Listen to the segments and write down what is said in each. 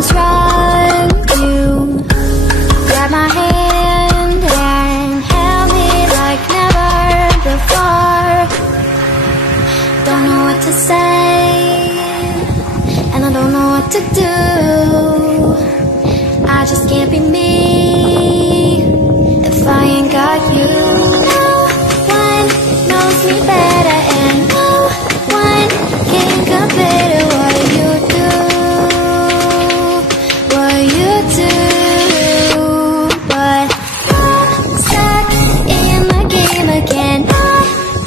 almost run. You grab my hand and held me like never before. Don't know what to say, and I don't know what to do. I just can't be me if I ain't got you. No one knows me better, and no one can compare to what you do, what you do. But I'm stuck in my game again. I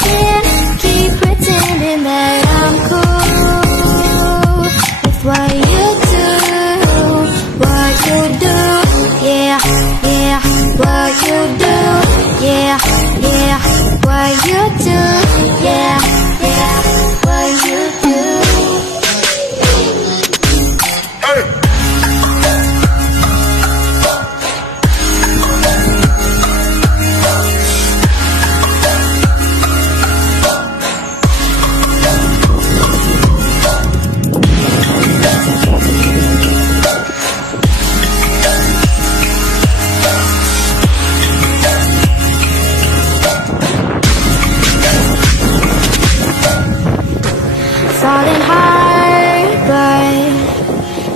can't keep pretending that I'm cool with what you do, what you do. Yeah, yeah, what you do. Yeah, yeah, what you do. Yeah, yeah, what you do. Falling hard, but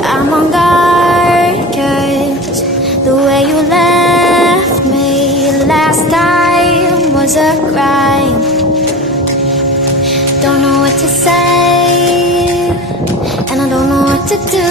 I'm on guard, 'cause the way you left me last time was a crime. Don't know what to say, and I don't know what to do.